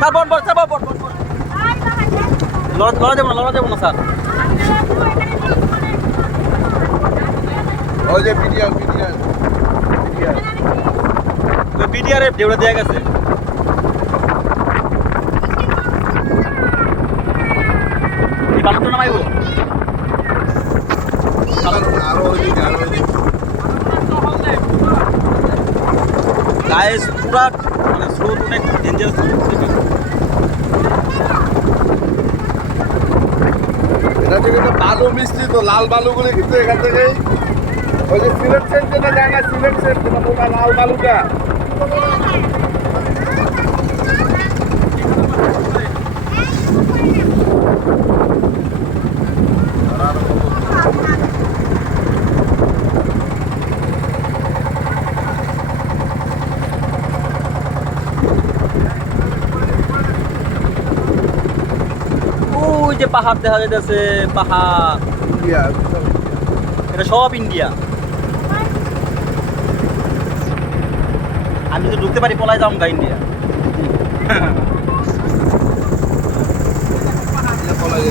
Sir বট বট sir বট বট লড়া যাব না লড়া যাব না স্যার। ওই যে বিডিআর বিডিআর বিডিআর বিডিআর এর ডেউড়া দেওয়া গেছে। এই বালুটা নামাইবো। আরও ওইদিকে আরও ওইদিকে গাইস পুরা মানে স্রোত অনেক ডেঞ্জারাস এটা থেকে কিন্তু বালু মিষ্টি তো লাল বালুগুলি কিন্তু এখান থেকে ওই যে সিলেট সেট যেটা না সিলেট মোটা লাল বালুটা ওই যে পাহাড় দেখা যাইতেছে পাহাড়। ইন্ডিয়া এটা সব ইন্ডিয়া। আমি যদি ঢুকতে পারি পলাই যাম গা ইন্ডিয়া। পলাই